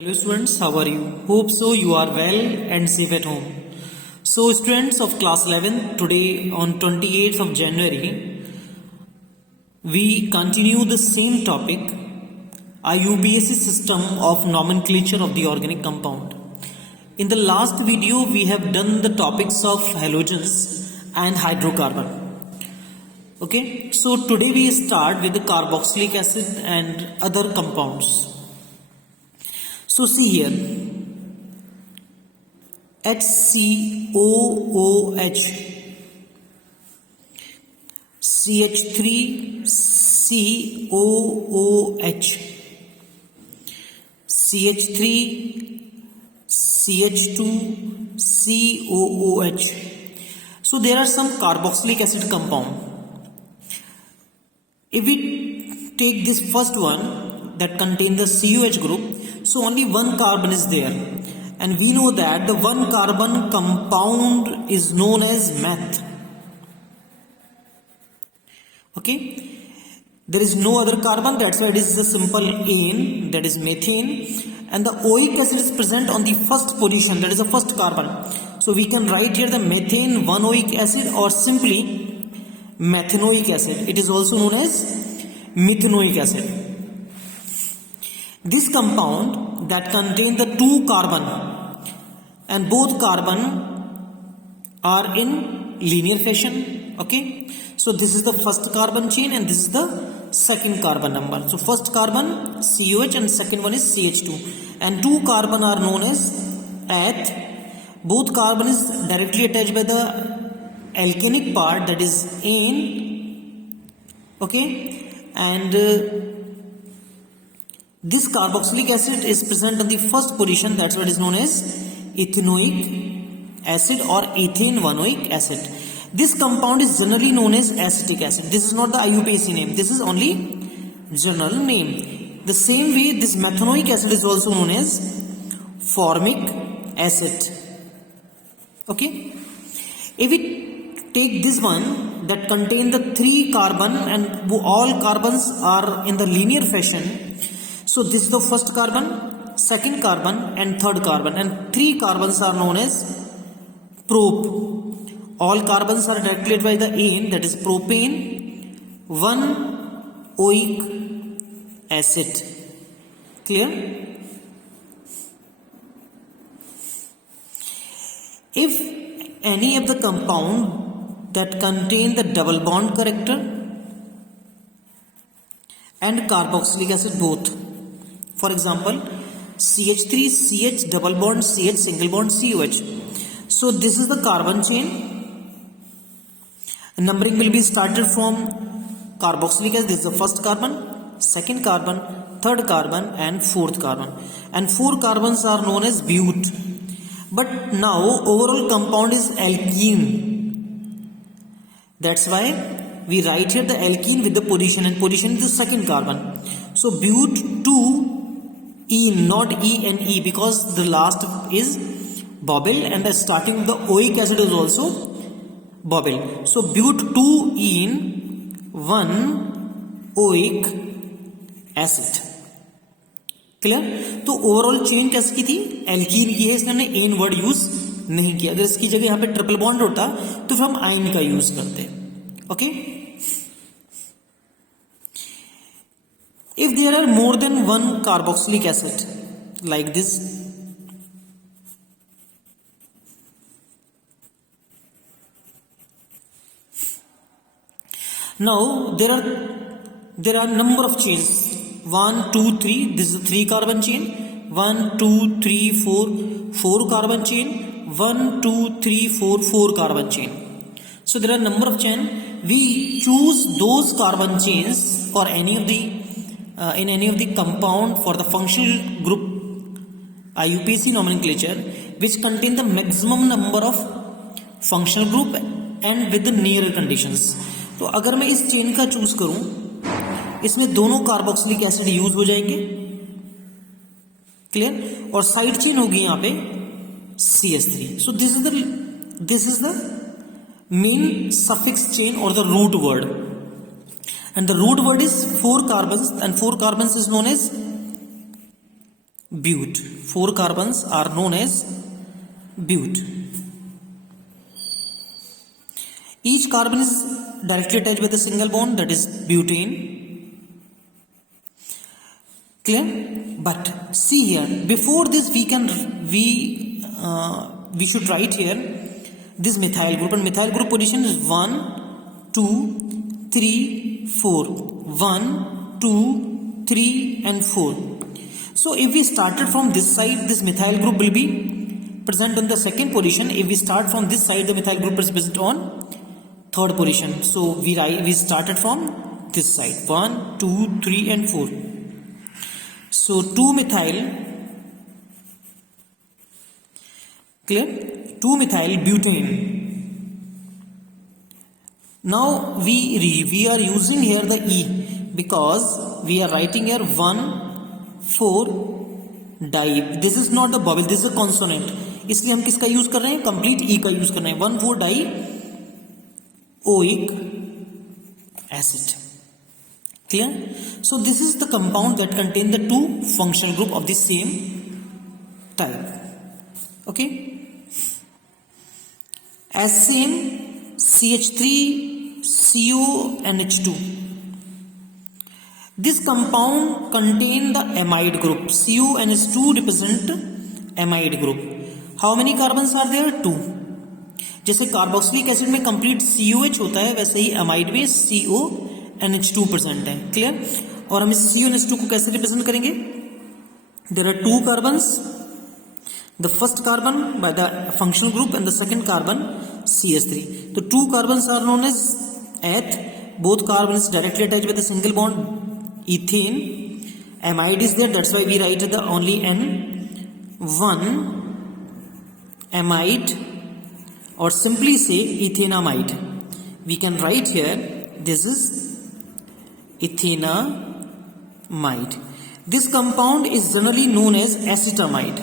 Hello students, how are you? Hope so you are well and safe at home. So students of class 11, today on 28th of January, we continue the same topic, IUPAC system of nomenclature of the organic compound. In the last video, we have done the topics of halogens and hydrocarbon. Okay, so today we start with the carboxylic acid and other compounds. So see here, HCOOH, CH3COOH, CH3CH2COOH. So there are some carboxylic acid compound. If we take this first one that contain the COH group, so only one carbon is there, and we know that the one carbon compound is known as meth. Okay, there is no other carbon, that's why it is a simple ane, that is methane, and the oic acid is present on the first position, that is the first carbon. So we can write here the methane 1-oic acid or simply methanoic acid. It is also known as methanoic acid. This compound that contain the two carbon and both carbon are in linear fashion. Okay, so this is the first carbon chain and this is the second carbon number. So first carbon COH and second one is CH2, and two carbon are known as eth. Both carbon is directly attached by the alkenic part, that is ane. Okay, and this carboxylic acid is present on the first position, that's what is known as ethanoic acid or ethane 1-oic acid. This compound is generally known as acetic acid. This is not the IUPAC name, this is only general name. The same way this methanoic acid is also known as formic acid. Okay, if we take this one that contain the three carbon and all carbons are in the linear fashion, so this is the first carbon, second carbon and third carbon, and three carbons are known as prop. All carbons are directly by the ane, that is propane 1-oic acid. Clear? If any of the compound that contain the double bond character and carboxylic acid both, for example CH3CH double bond CH single bond COH, so this is the carbon chain. Numbering will be started from carboxylic acid. This is the first carbon, second carbon, third carbon and fourth carbon, and four carbons are known as bute. But now overall compound is alkene, that's why we write here the alkene with the position, and position is the second carbon. So bute 2-ene, not E-N-E, because the last is bobble and the starting of the oic acid is also bobble. So bute 2-ene 1-oic acid. Clear? तो overall chain कैसी थी? Alkene की है, इसने N word use नहीं किया. अगर इसकी जगह यहां पे ट्रिपल बॉन्ड होता तो फिर हम आइन का यूज करते. Okay, if there are more than one carboxylic acid like this, now there are number of chains, 1 2 3, this is a 3 carbon chain, 1 2 3 4 carbon chain, 1 2 3 4 carbon chain. So there are number of chain. We choose those carbon chains for any of the in any of the compound for the functional group IUPAC nomenclature which contain the maximum number of functional group and with the nearer conditions. तो अगर मैं इस chain का choose करूं, इसमें दोनों carboxylic acid use हो जाएंगे. क्लियर? और साइड चेन होगी यहां पे CH3. So this is the main suffix chain और the root word, and the root word is 4 carbons, and 4 carbons is known as bute. 4 carbons are known as bute. Each carbon is directly attached with a single bond, that is butane. Clear? But see here, before this we should write here this methyl group, and methyl group position is 1 2 3 4, 1 2 3 and 4. So if we started from this side, this methyl group will be present on the second position. If we start from this side, the methyl group is present on third position. So we started from this side, 1 2 3 and 4. So 2-methyl, clear? 2-methyl butane. Now we are using here the E because we are writing here 1,4-di. This is not a vowel, this is a consonant. इसलिए हम किसका use कर रहे हैं? Complete ई का use कर रहे हैं. 1,4-dioic acid. Clear? So this is the compound that contain the two functional group of the same type. Okay? As same CH3CO and H2. This compound contain the amide group. CO and H2 represent amide group. How many carbons are there? 2. जैसे carboxylic acid में complete COH होता है, वैसे ही amide में CO NH2 present है. Clear? और हम इस CO NH2 को कैसे रिप्रेजेंट करेंगे? There are 2 carbons, the first carbon by the functional group and the second carbon CH3. तो 2 carbons are known as eth. Both carbons directly attached with a single bond ethane. Amide is there, that's why we write the only N1 amide, or simply say ethanamide. We can write here this is ethanamide. This compound is generally known as acetamide.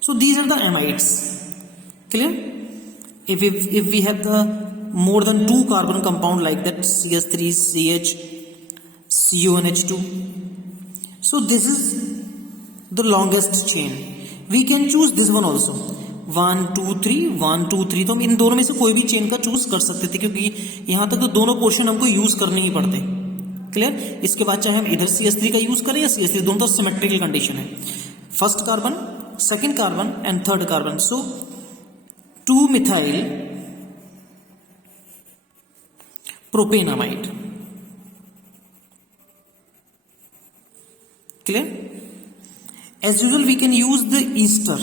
So these are the amides. Clear? If we have the more than 2 carbon compound like that, CH3, CH, CO and H2. So this is the longest chain. We can choose this one also, 1 2 3 1 2 3. तो हम इन दोनों में से कोई भी chain का choose कर सकते थे, क्योंकि यहां तक तो दोनों पोर्शन हमको यूज करने ही पड़ते. क्लियर? इसके बाद चाहे हम इधर CH3 का यूज करें या CH3, दोनों तो सिमेट्रिकल कंडीशन है. First carbon, second carbon and third carbon. So 2-methyl propanamide. Clear? As usual, we can use the ester.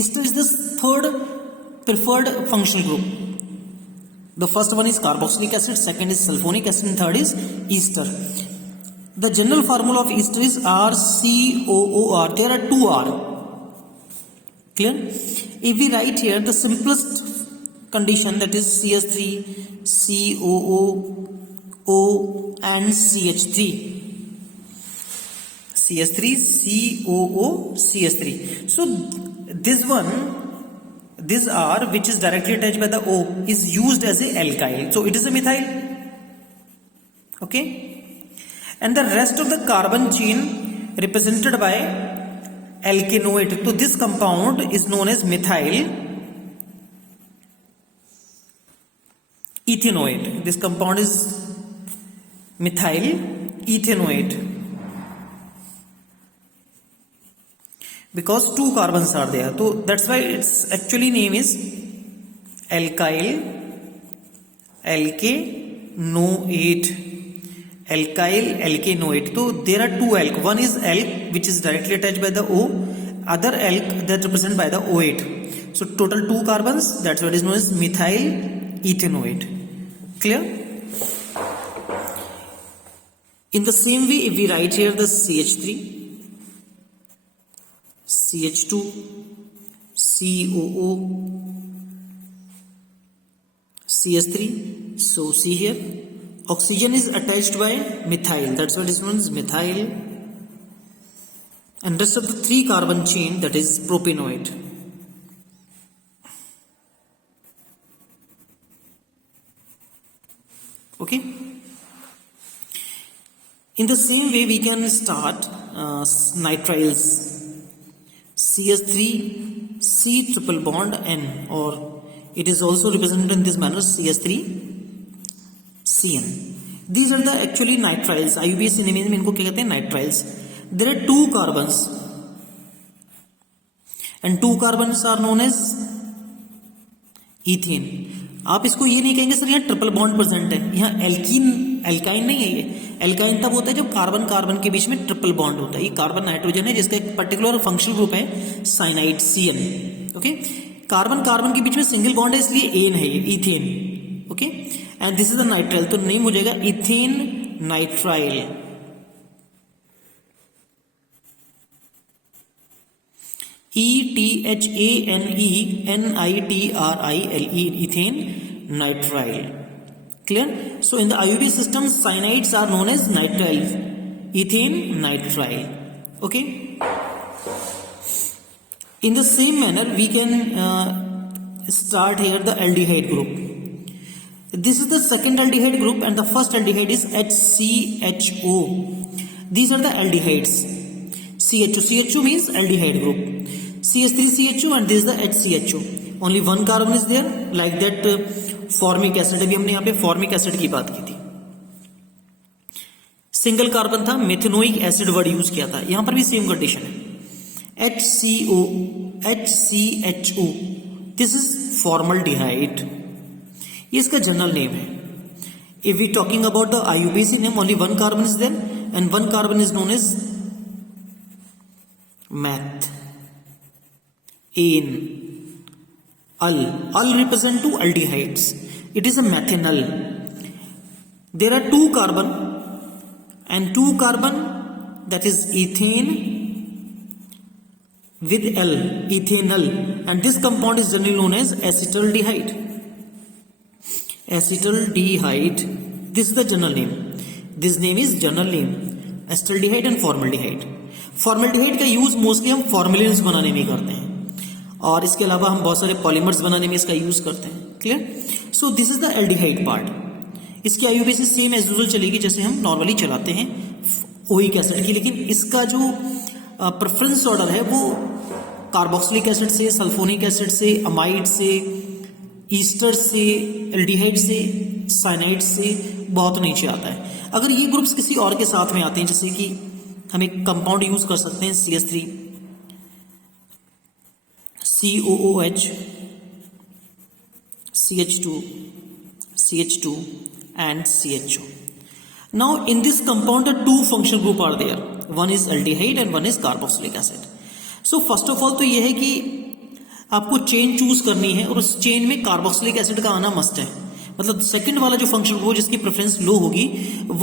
Ester is the third preferred functional group. The first one is carboxylic acid, second is sulfonic acid, and third is ester. The general formula of ester is RCOOR. There are 2 R. Clear? If we write here the simplest condition, that is CH3, COO and CH3. CH3, COO, CH3. So this one, this R which is directly attached by the O is used as a alkyl. So it is a methyl. Okay? And the rest of the carbon chain represented by alkanoate. So this compound is known as methyl ethanoate. This compound is methyl ethanoate because 2 carbons are there. So that's why its actually name is alkyl alkanoate. Alkyl alkanoate. So there are 2 alk. One is alk which is directly attached by the O, other alk that represented by the O8. So total 2 carbons, that's what is known as methyl ethanoate. Clear? In the same way, if we write here the CH3, CH2, COO, CH3. So see here, oxygen is attached by methyl, that's what is known as methyl, and rest of the 3 carbon chain, that is propanoate. Okay? In the same way, we can start nitriles. CH3 C triple bond N, or it is also represented in this manner, CH3 CN. These are the actually nitriles. IUPAC name में इनको क्या कहते हैं? Nitriles. There are 2 carbons and 2 carbons are known as ethane. आप इसको ये नहीं कहेंगे सर यहाँ ट्रिपल बॉन्ड प्रेजेंट है, यहाँ एल्काइन नहीं है। ये एल्काइन तब होता है जब कार्बन कार्बन के बीच में ट्रिपल बॉन्ड होता है। ये कार्बन नाइट्रोजन है जिसका एक पर्टिकुलर फंक्शनल ग्रुप है cyanide CN। Okay, carbon carbon के बीच में सिंगल बॉन्ड है इसलिए एन है ये, ethane. Okay, and this is the nitrile, तो नेम हो जाएगा ethane nitrile. ETHANE ethane nitrile. Clear? So in the IUPAC system, cyanides are known as nitriles. Ethane nitrile. Okay. In the same manner, we can start here the aldehyde group. This is the second aldehyde group, and the first aldehyde is HCHO. These are the aldehydes. CHO means aldehyde group. CH3CHO and this is the HCHO. Only one carbon is there, like that formic acid. अभी हमने यहाँ पे formic acid की बात की थी, single carbon था, methanoic acid word use किया था। यहां पर भी सेम कंडीशन है, HCHO, दिस इज फॉर्मल्डिहाइड, ये इसका जनरल नेम है। If we talking about the IUPAC name, only one carbon is there and one carbon is known as meth an al represent 2 aldehydes, it is a methanol. There are 2 carbon and 2 carbon, that is ethane with L, ethanol, and this compound is generally known as acetaldehyde. Acetaldehyde, this is the general name, this name is general name, acetaldehyde and formaldehyde. Formaldehyde का use mostly हम फॉर्मुलेंस बनाने में करते हैं, और इसके अलावा हम बहुत सारे पॉलीमर्स बनाने में इसका यूज करते हैं। Clear? So this is the aldehyde part. इसकी IUPAC सेम एज यूजुअल चलेगी जैसे हम नॉर्मली चलाते हैं ओइक एसिड की, लेकिन इसका जो प्रेफरेंस ऑर्डर है वो कार्बोक्सिलिक एसिड से, सल्फोनिक एसिड से, अमाइड से, ईस्टर से, एल्डिहाइड से, साइनाइड से बहुत नीचे आता है। अगर ये ग्रुप्स किसी और के साथ में आते हैं, जैसे कि हम एक कंपाउंड यूज कर सकते हैं CH3 COOH, CH2 and CHO. Now in this compound the 2 functional group are there, one is aldehyde and one is carboxylic acid. So first of all तो ये है कि आपको चेन चूज करनी है और उस चेन में कार्बोक्सिलिक एसिड का आना मस्ट है। मतलब सेकंड वाला जो फंक्शनल ग्रुप जिसकी प्रेफरेंस लो होगी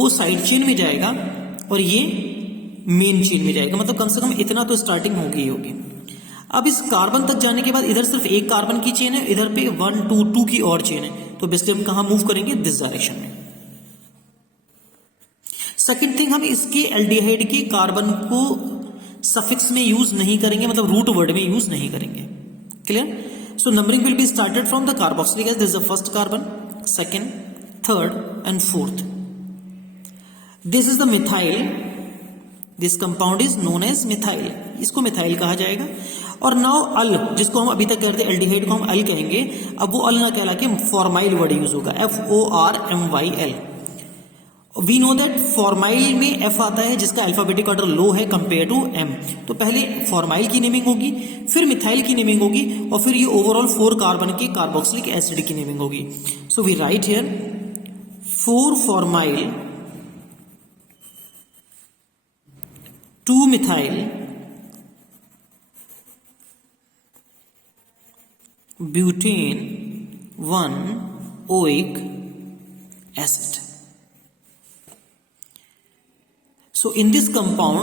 वो साइड चेन में जाएगा और ये मेन चेन में जाएगा। मतलब कम से कम इतना तो स्टार्टिंग होगी ही होगी। अब इस कार्बन तक जाने के बाद इधर सिर्फ एक कार्बन की चेन है, इधर पे 1 2 2 की और चेन है, तो बेसिकली हम कहां मूव करेंगे? दिस डायरेक्शन में। सेकंड थिंग, हम इसके एल्डिहाइड के कार्बन को सफिक्स में यूज नहीं करेंगे, मतलब रूट वर्ड में यूज नहीं करेंगे। Clear? So numbering will be started from the carboxylic acid, this is the first carbon, second, third and fourth. This is the methyl, this compound is known as methyl, इसको methyl कहा जाएगा। और now अल, जिसको हम अभी तक कहते थे एल्डिहाइड को हम अल कहेंगे, अब वो अल ना कहला के फॉर्माइल वर्ड यूज होगा, FORMYL। We know that formyl में F आता है जिसका अल्फाबेटिक ऑर्डर लो है कंपेयर टू M। तो पहले फॉर्माइल की नेमिंग होगी, फिर मिथाइल की नेमिंग होगी, और फिर ये ओवरऑल 4 कार्बन के कार्बोक्सिलिक एसिड की नेमिंग होगी। So we write here 4 formyl, 2 methyl, butane, 1 oic acid. So in this compound,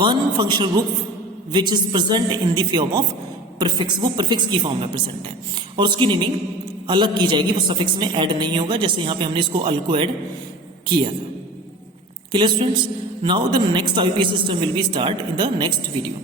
one functional group which is present in the form of prefix, वो prefix की form में present है और उसकी naming अलग की जाएगी, वो सफिक्स में ऐड नहीं होगा, जैसे यहाँ पे हमने इसको अल को ऐड किया था। Clear students? Now the next IUPAC system will be start in the next video.